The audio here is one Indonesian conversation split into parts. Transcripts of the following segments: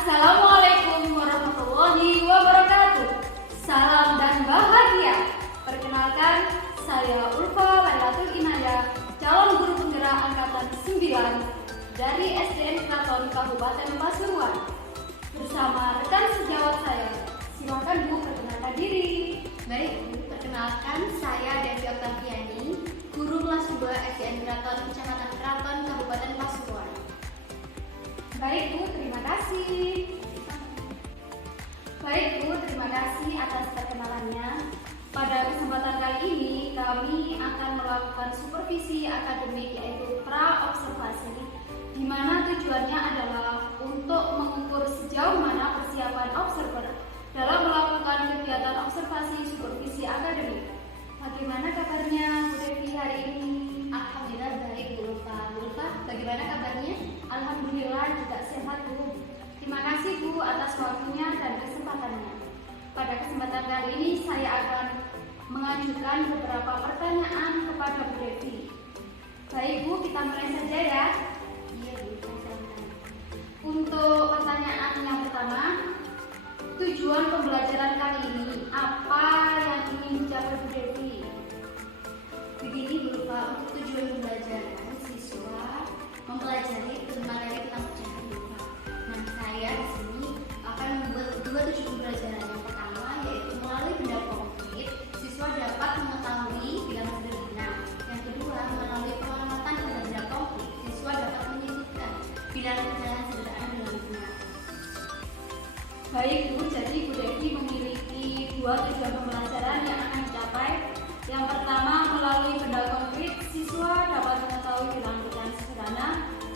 Assalamualaikum warahmatullahi wabarakatuh. Salam dan bahagia. Perkenalkan, saya Ulfa Lailatul Inayah, calon guru penggerak angkatan 9 dari SDN Keraton Kabupaten Pasuruan. Bersama rekan sejawat saya, silakan Bu perkenalkan diri. Baik Bu, perkenalkan saya Devi Oktaviani, guru kelas 2 SDN Keraton Kecamatan Keraton Kabupaten Pasuruan. Baik Bu, terima kasih. Baik Bu, terima kasih atas perkenalannya. Pada kesempatan kali ini kami akan melakukan supervisi akademik yaitu pra-observasi, di mana tujuannya adalah untuk mengukur sejauh mana persiapan observer dalam melakukan kegiatan observasi supervisi akademik. Bagaimana kabarnya Bu Devi hari ini? Alhamdulillah baik Bu Ulfa. Bu Ulfa, bagaimana kabarnya? Alhamdulillah juga sehat Bu. Terima kasih Bu atas waktunya dan kesempatannya. Pada kesempatan kali ini saya akan mengajukan beberapa pertanyaan kepada Bu Devi. Baik Bu, kita mulai saja ya. Iya Bu, silakan. Untuk pertanyaan yang pertama, tujuan pembelajaran kali ini apa yang ingin dicapai Bu Devi? Begini Bu Ulfa, untuk tujuan pembelajaran siswa mempelajari materi tentang pecahan Bu Ulfa. Nah, saya di sini akan membuat dua tujuan pembelajaran. Yang pertama yaitu melalui benda konkret, siswa dapat mengetahui bilangan sederhana. Yang kedua, melalui pengamatan pada benda konkret, siswa dapat menyebutkan bilangan pecahan sederhana dengan benar. Baik Bu, jadi Bu Devi memiliki dua tujuan pembelajaran yang akan dicapai. Yang pertama, melalui benda konkret, siswa dapat mengetahui bilangan pecahan sederhana.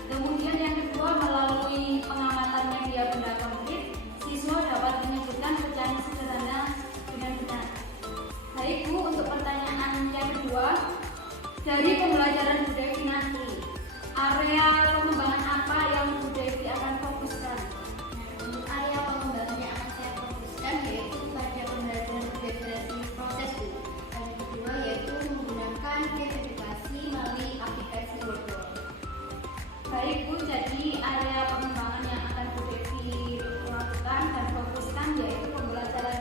Kemudian yang kedua, melalui pengamatan media benda konkret, siswa dapat menyebutkan pecahan sederhana dengan benar. Baik Bu, untuk pertanyaan yang kedua, dari pembelajaran Bu Devi nanti, area pengembangan apa yang Bu Devi akan fokuskan? Untuk area pengembangan yang akan saya fokuskan yaitu pada pembelajaran verifikasi proses Bu. Dan yang kedua yaitu menggunakan verifikasi melalui aplikasi Wordwall. Baik Bu, jadi area pengembangan yang akan Bu Devi lakukan dan fokuskan yaitu pembelajaran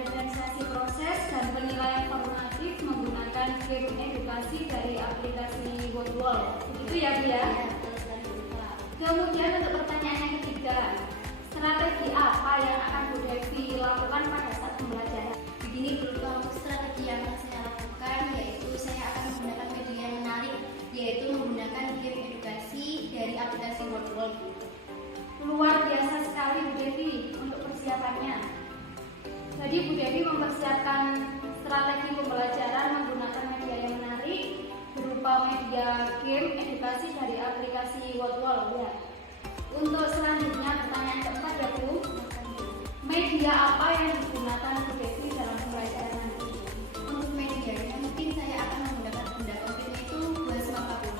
diferensiasi proses dan penilaian formatif menggunakan game edukasi dari aplikasi Wordwall. Begitu ya Bu ya? Kemudian untuk pertanyaan yang ketiga, strategi apa yang akan Bu Devi lakukan pada saat pembelajaran? Begini Bu, untuk strategi yang akan saya lakukan yaitu saya akan menggunakan media yang menarik, yaitu menggunakan game edukasi dari aplikasi Wordwall. Luar biasa sekali Bu Devi untuk persiapannya. Jadi Bu Devi mempersiapkan strategi pembelajaran menggunakan media yang menarik berupa media game edukasi dari aplikasi Wordwall ya. Untuk selanjutnya pertanyaan keempat ya Bu, media apa yang digunakan Bu Devi dalam pembelajaran nanti? Untuk medianya mungkin saya akan menggunakan benda konkretnya itu buat mapa Bu.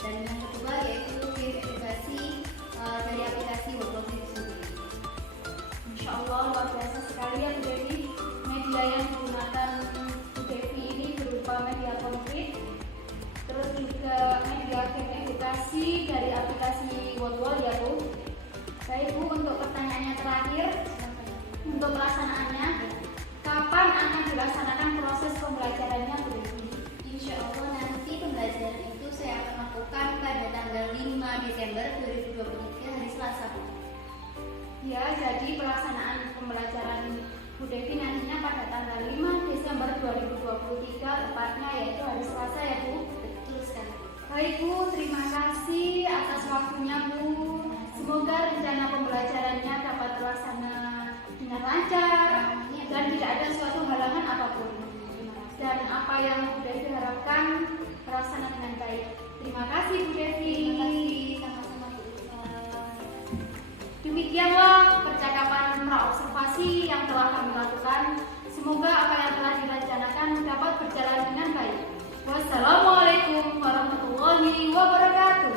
Dan yang kedua yaitu game edukasi dari aplikasi Wordwall itu sendiri. Masya Allah, luar biasa sekali ya Bu Devi. Media yang digunakan Bu Devi ini berupa media konkret, terus juga media game edukasi dari aplikasi Wordwall ya Bu. Baik Bu, untuk pertanyaan yang terakhir, untuk pelaksanaannya, kapan akan dilaksanakan proses pembelajarannya Bu Devi? Insya Allah nanti pembelajaran itu saya akan lakukan pada tanggal 5 Desember 2023 hari Selasa Bu. Ya, jadi pelaksanaan pembelajaran Bu Devi nantinya pada tanggal 5 Desember 2023, tepatnya yaitu hari Selasa ya Bu. Betul sekali Bu. Baik Bu, terima kasih atas waktunya Bu. Semoga rencana pembelajarannya dapat terlaksana dengan lancar dan tidak ada suatu halangan apapun. Dan apa yang Bu Devi harapkan terlaksana dengan baik. Terima kasih Bu Devi. Terima kasih, sama-sama Bu. Demikianlah percakapan pra-observasi yang telah kami lakukan. Semoga apa yang telah direncanakan dapat berjalan dengan baik. Wassalamualaikum warahmatullahi wabarakatuh.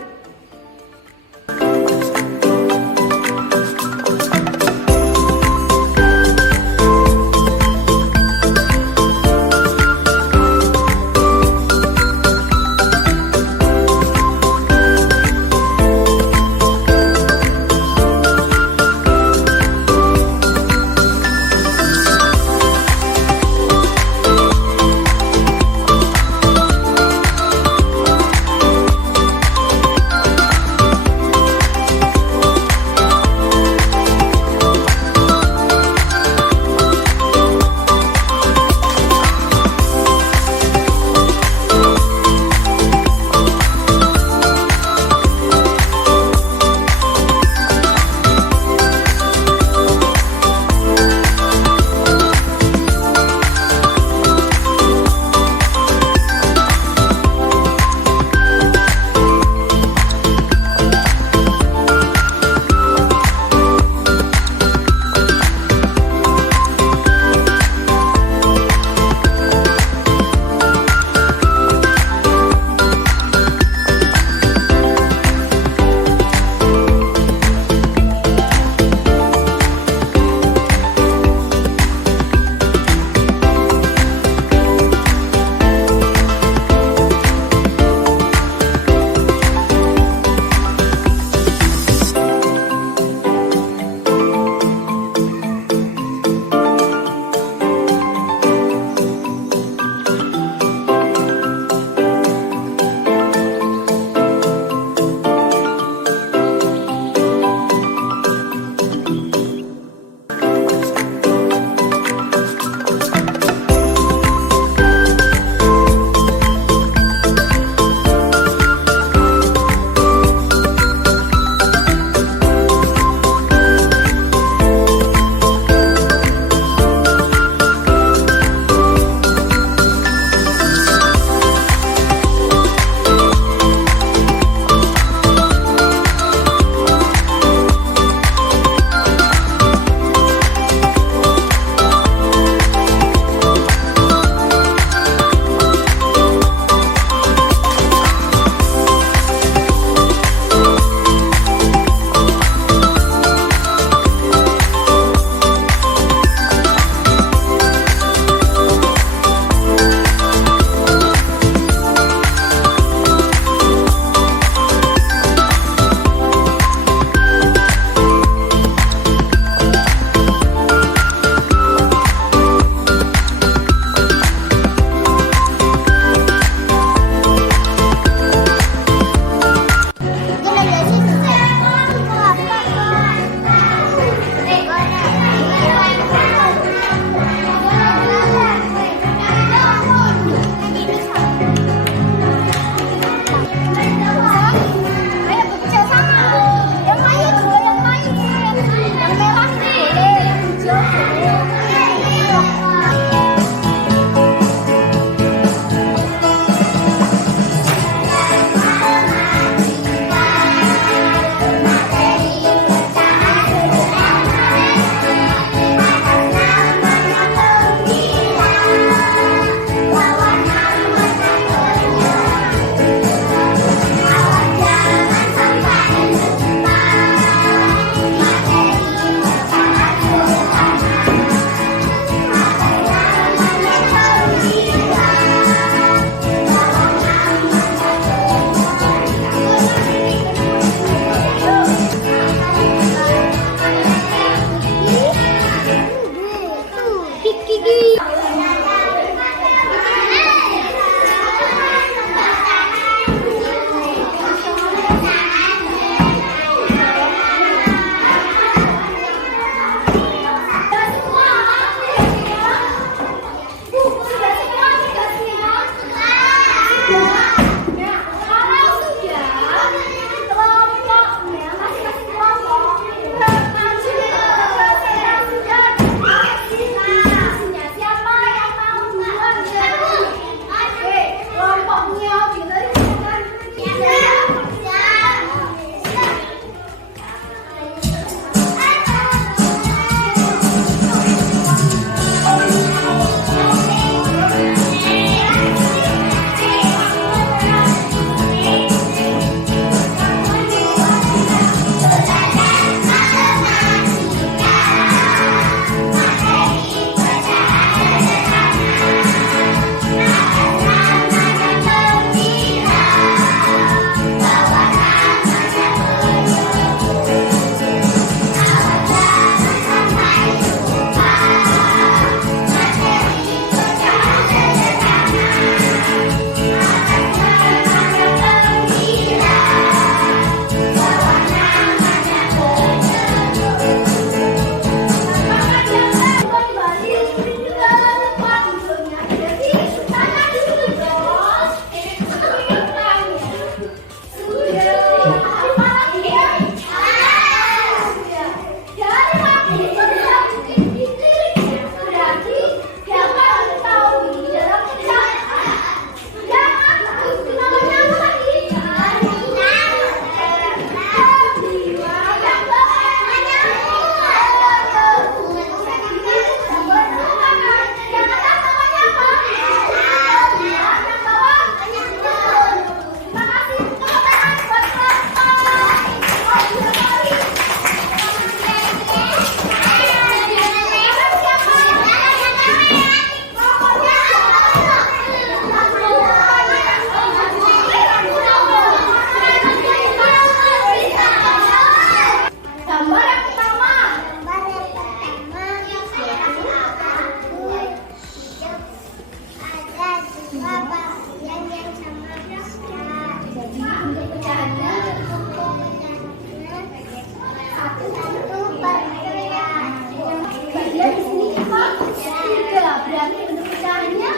Bagian di sini apa? 3. Berarti bentuk pecahannya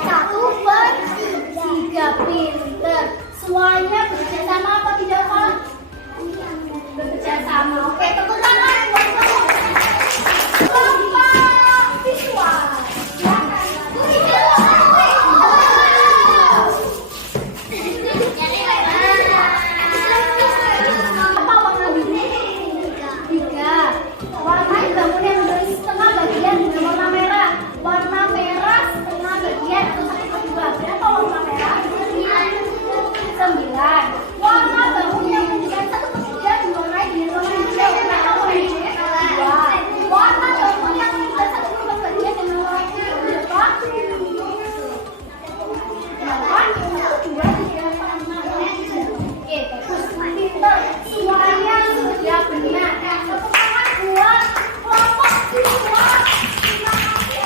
1/3. Pinter. Semuanya bekerja sama apa tidak, Pak? Bekerja sama. Oke, tepuk tangan buat kamu. Kelompok visual. Apa warna biru? 3. Warnai bangun yang dari setengah bagian dengan warna merah. Warna merah setengah bagian atau 1/2. Berapa warna merah? 9. Warna bangun yang menjadi 1/3 diwarnai dengan warna hijau. Berapa warna hijau? 2. Warna bangun yang menjadi 1/4 bagian dengan warna hijau. Berapa? 8. Oke, bagus. Pinter. Semuanya sudah benar. Tepuk tangan buat kelompok visual. Terima kasih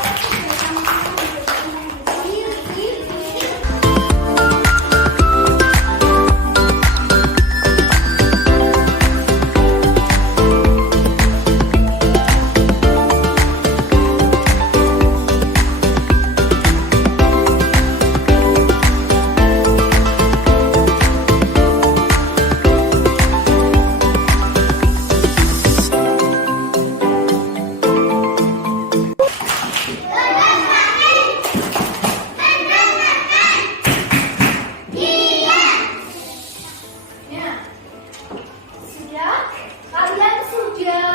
atas kalian sudah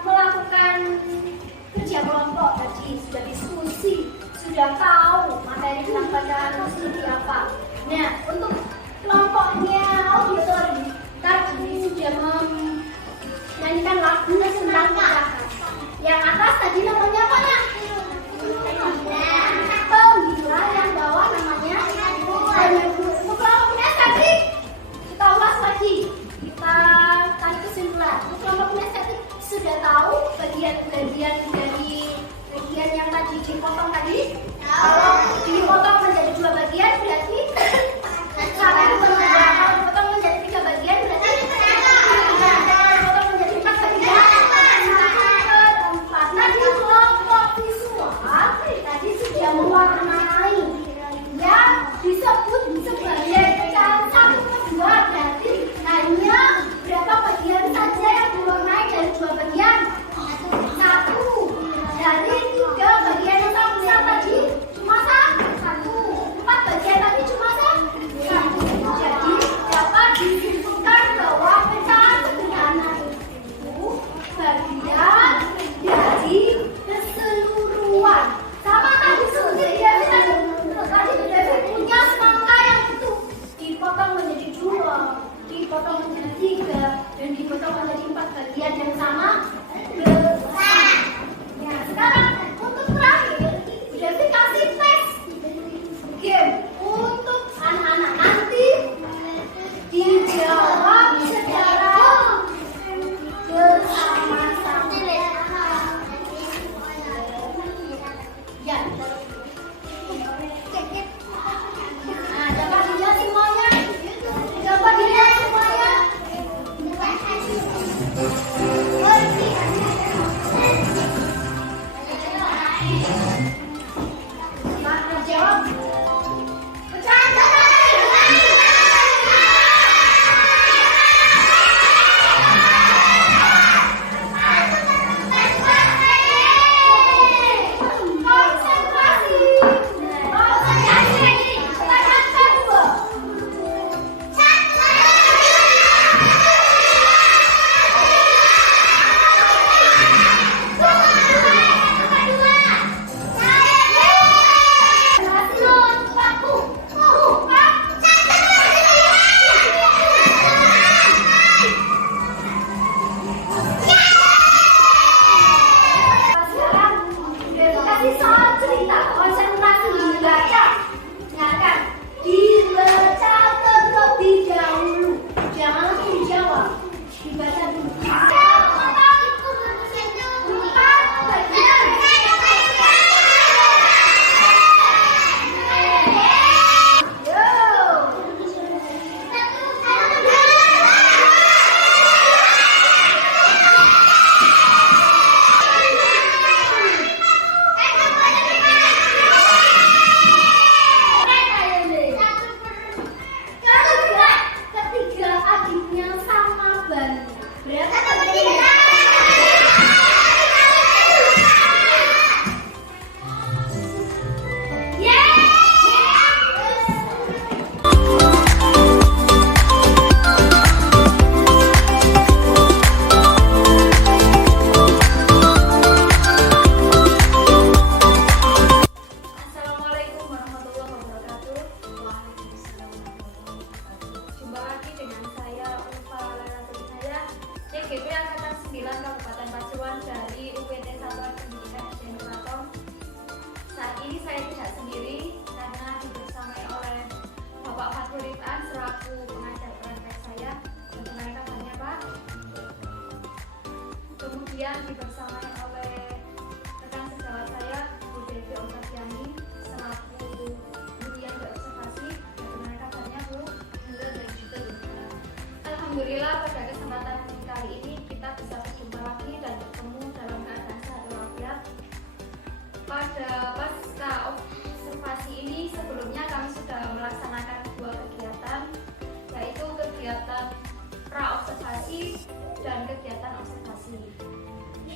melakukan kerja kelompok tadi, sudah diskusi, sudah tahu materi tentang bacaan seperti apa. Nah, untuk kelompoknya auditori tadi sudah menyanyikan lagu tentang pecahan. Yang atas tadi namanya apa, Nak? Pembilang. Yang bawah namanya penyegur. Untuk kelompoknya tadi kita ulas lagi. Kita tarik kesimpulan. Untuk kelompoknya tadi sudah tahu bagian-bagian dari bagian yang tadi dipotong tadi. Kalau dipotong menjadi 2 bagian berarti sama dipotong. Kalau dipotong menjadi 3 bagian berarti dipotong menjadi 4 bagian. 4. Tadi kelompok visual tadi sudah mewarnai yang disebut sebagai pecahan 1/2. Berarti hanya berapa bagian saja yang diwarnai dari 2 bagian? 1. Dari 3 bagian yang sama besar tadi cuma 1. 4 bagian tadi cuma 1. Jadi dapat disimpulkan bahwa pecahan sederhana itu bagian dari keseluruhan. Sama tadi seperti Devi tadi punya semangka yang itu dipotong menjadi 2, dipotong menjadi 3, dan dipotong menjadi 4 bagian yang sama besar. Nah, sekarang untuk terakhir, Devi kasih tes game untuk anak-anak nanti dijawab secara bersama-sama. Ya. Nah, dapat dilihat semuanya? Dapat dilihat semuanya? Nah, jawab. Pecahan. Konsentrasi. Pertanyaan kedua. UGP Angkatan 9 Kabupaten Pasuruan dari UPT Satuan Pendidikan SDN Keraton. Saat ini saya tidak sendiri karena dibersamai oleh Bapak Fatul Rifan selaku pengajar praktek saya. Bagaimana kabarnya Pak? Kemudian dibersamai oleh rekan sejawat saya Bu Devi Oktaviani selaku guru yang berobservasi. Bagaimana kabarnya Bu? Dan juga Bapak. Alhamdulillah pada kesempatan kali ini kita bisa berjumpa lagi dan bertemu dalam keadaan sehat walafiat. Pada pasca observasi ini sebelumnya kami sudah melaksanakan dua kegiatan, yaitu kegiatan pra-observasi dan kegiatan observasi.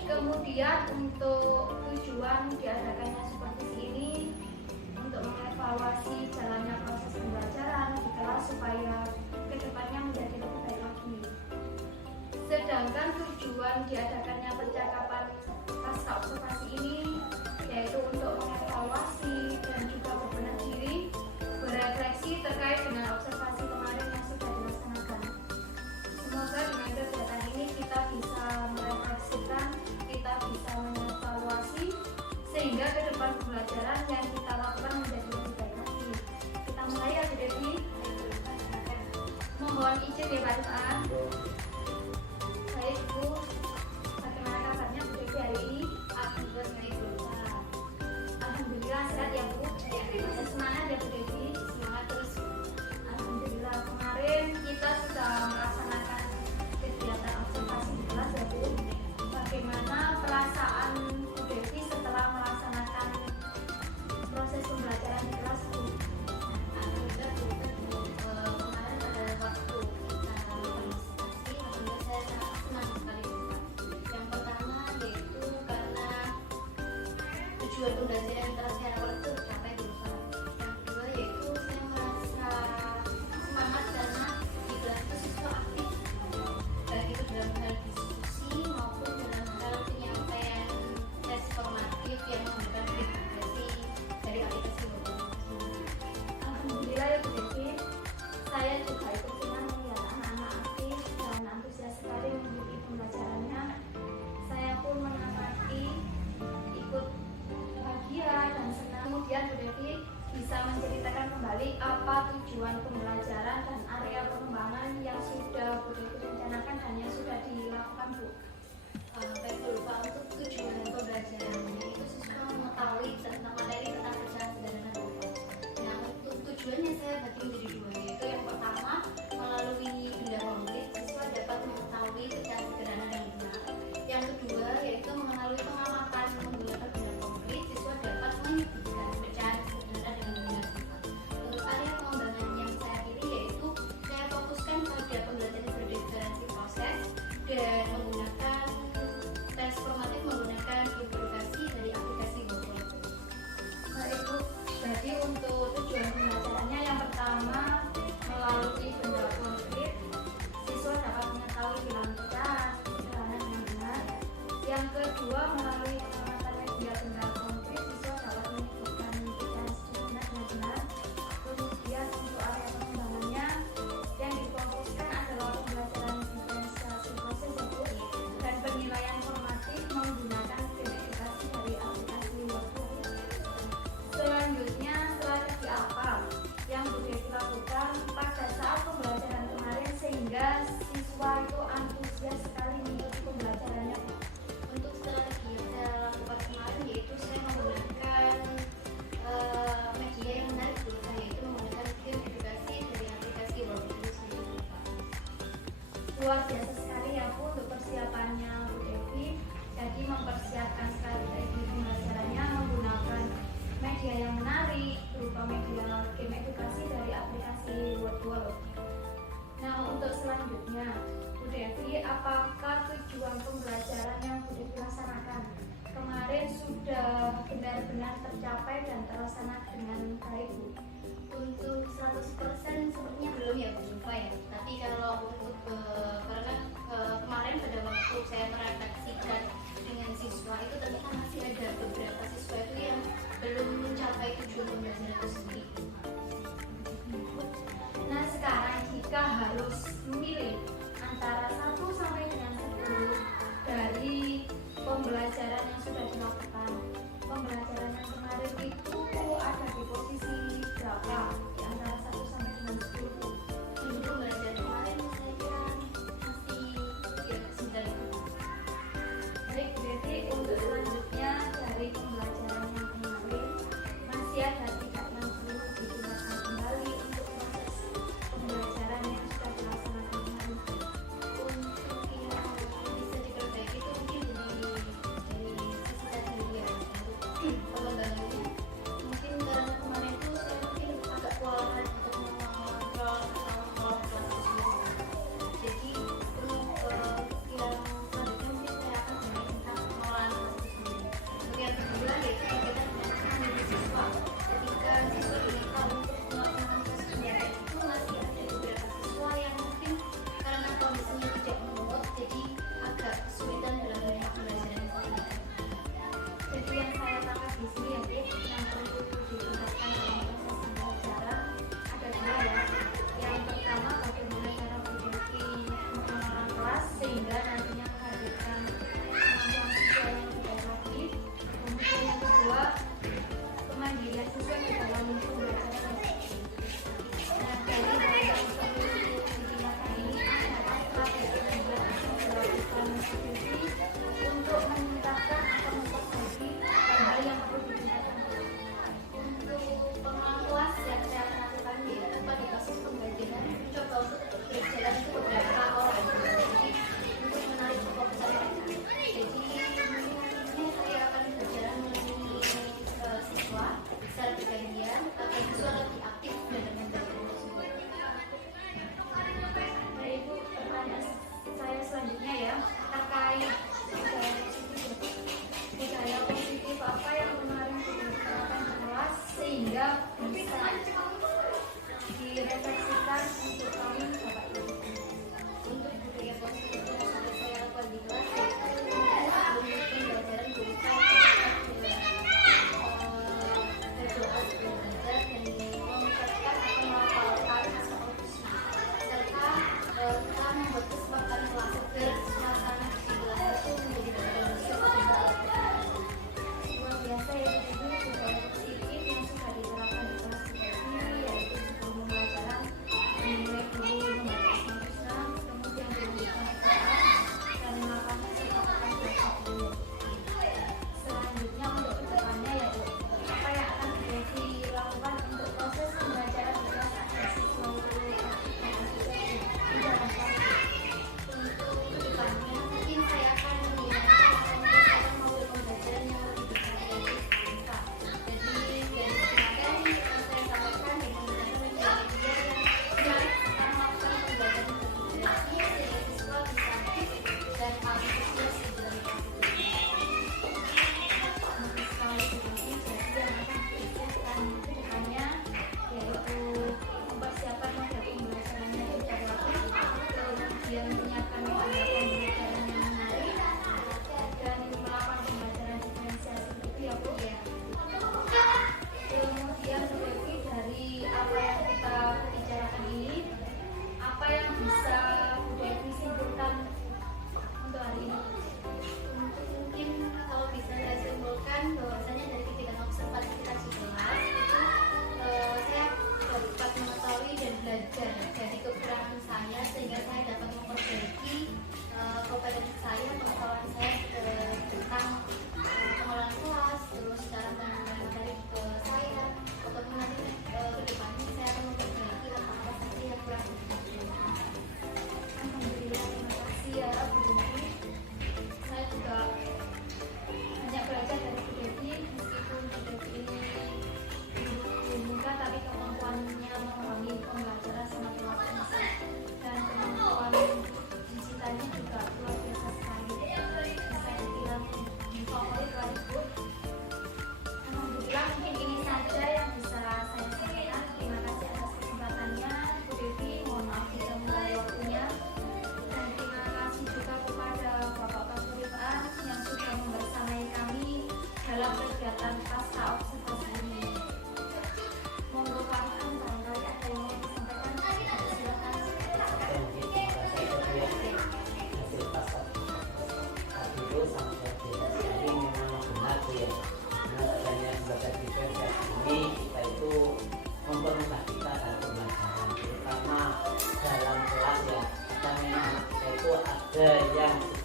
Kemudian untuk tujuan diadakannya seperti ini untuk mengevaluasi jalannya proses pembelajaran di kelas supaya kedepannya menjadi lebih baik lagi. Sedangkan tujuan diadakannya percakapan pasca observasi ini yaitu untuk mengevaluasi dan juga berbenah diri, berefleksi terkait dengan observasi kemarin yang sudah dilaksanakan. Semoga dengan kegiatan ini kita bisa merefleksikan, kita bisa mengevaluasi sehingga ke depan pembelajaran yang kita lakukan menjadi lebih baik lagi. Kita mulai ya Bu Devi. Mohon izin ya Pak Rifan. Baik Bu, bagaimana kabarnya Bu Devi hari ini? Alhamdulillah sehat ya Bu. Masih semangat ya Bu Devi. Semangat terus. Alhamdulillah kemarin kita sudah melaksanakan kegiatan observasi di kelas ya Bu. Bagaimana perasaan Bu Devi setelah melaksanakan proses pembelajaran di kelas Bu? Alhamdulillah kemarin pada waktu kita observasi, alhamdulillah saya sangat senang sekali Bapak. Yang pertama yaitu karena tujuan pembelajaran yang telah saya lakukan itu tercapai Bapak. Yang kedua yaitu saya merasa semangat karena di kelas itu siswa aktif, baik itu dalam hal diskusi maupun dalam hal penyampaian tes formatif yang menggunakan aplikasi dari aplikasi Bapak. Alhamdulillah ya Bu Devi. Saya juga ikut senang melihat anak-anak aktif dan antusias sekali mengikuti pembelajarannya. Saya pun mengamati, ikut bahagia dan senang. Kemudian Bu Devi bisa menceritakan kembali apa tujuan pembelajaran dan area pengembangan yang sudah Bu Devi rencanakan dan yang sudah dilakukan Bu. Baik dulu Pak, untuk tujuan pembelajarannya itu siswa mengetahui tentang materi tentang pecahan sederhana Bapak. Nah, untuk tujuannya saya bagi menjadi dua, yaitu yang pertama melalui benda konkret siswa dapat mengetahui pecahan sederhana dan benar. Yang kedua yaitu melalui pengamatan menggunakan benda konkret siswa dapat menyebutkan pecahan sederhana dengan benar Bapak. Untuk area pengembangan yang saya pilih yaitu saya fokuskan pada pembelajaran berdasarkan proses dan menggunakan tes formatif menggunakan aplikasi dari aplikasi Google. Baik Bu, jadi untuk tujuan pembelajarannya yang pertama melalui benda konkret siswa dapat mengetahui bilangan pecahan sederhana dengan benar. Yang kedua melalui pengamatan media benda konkret siswa dapat menyebutkan pecahan sederhana dengan benar. Kemudian untuk area pengembangannya yang difokuskan adalah pembelajaran diferensiasi proses ya Bu, dan penilaian formatif menggunakan aplikasi dari aplikasi Word. Selanjutnya strategi apa yang Bu Devi lakukan pada saat pembelajaran kemarin sehingga siswa itu antusias sekali mengikuti pembelajarannya Bu? Untuk strategi yang saya lakukan kemarin yaitu saya menggunakan media yang menarik buat saya, yaitu menggunakan game edukasi dari aplikasi Word itu sendiri Pak. Luar biasa sekali ya Bu untuk persiapannya Bu Devi. Jadi mempersiapkan strategi pembelajarannya menggunakan media yang menarik berupa media game edukasi dari aplikasi Word. Nah untuk selanjutnya Bu Devi, apakah tujuan pembelajaran yang Bu Devi laksanakan kemarin sudah benar-benar tercapai dan terlaksana dengan baik Bu? Untuk 100% sepertinya belum ya Bu Zulfa ya. Tapi kalau untuk karena kemarin pada waktu saya merefleksikan dengan siswa itu ternyata masih ada beberapa siswa itu yang belum mencapai tujuan pembelajaran itu sendiri. Nah sekarang jika harus memilih antara 1 sampai dengan 10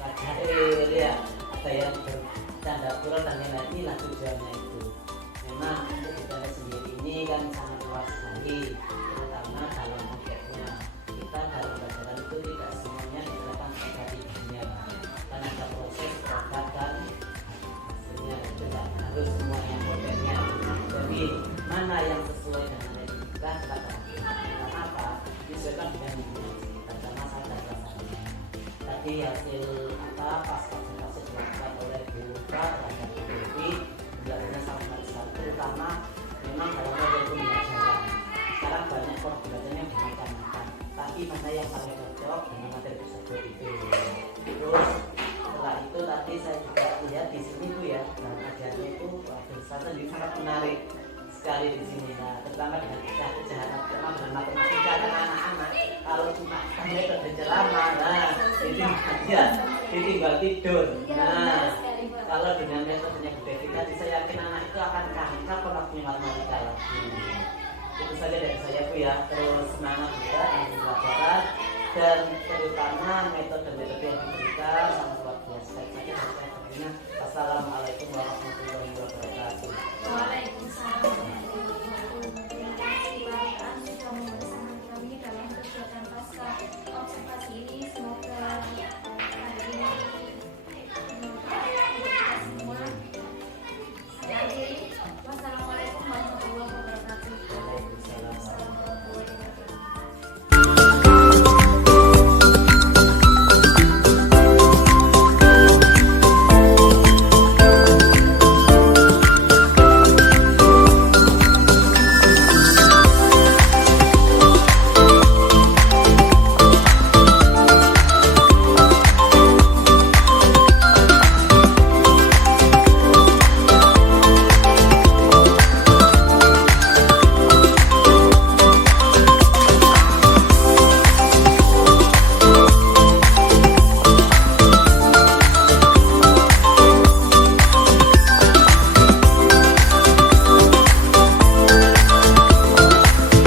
pelajarin ya, ada yang bercanda kurang dan lain-lain. Inilah tujuannya itu. Memang untuk budaya sendiri ini kan sangat luas sekali, terutama dalam konteksnya kita dalam pelajaran itu tidak semuanya diterapkan pada ibunya, karena ada proses produk dan hasilnya itu tidak harus semuanya kontennya. Jadi mana yang sesuai dengan kita perhatikan. Karena apa? Disesuaikan dengan lingkungan sekitar, sama sadar rasanya. Tadi hasil apa pas presentasi dilakukan oleh Bu Ulfa terhadap PDP belajarnya sangat besar, terutama memang dalam model pembelajaran. Sekarang banyak kok belajarnya bermacam-macam, tapi mana yang paling cocok dengan materi tersebut itu. Terus setelah itu tadi saya juga lihat di sini tuh ya, dalam ajarnya itu sendiri sangat menarik sekali di sini. Nah, terutama dengan kejahatan terutama dengan matematika dan anak-anak kalau cuma metode ceramah, nah jadi ya ditinggal tidur. Nah, kalau dengan metodenya Bu Devi tadi saya yakin anak itu akan kapan waktunya matematika lagi. Itu saja dari saya Bu ya. Terus semangat juga dalam pelajaran dan terutama metode-metode yang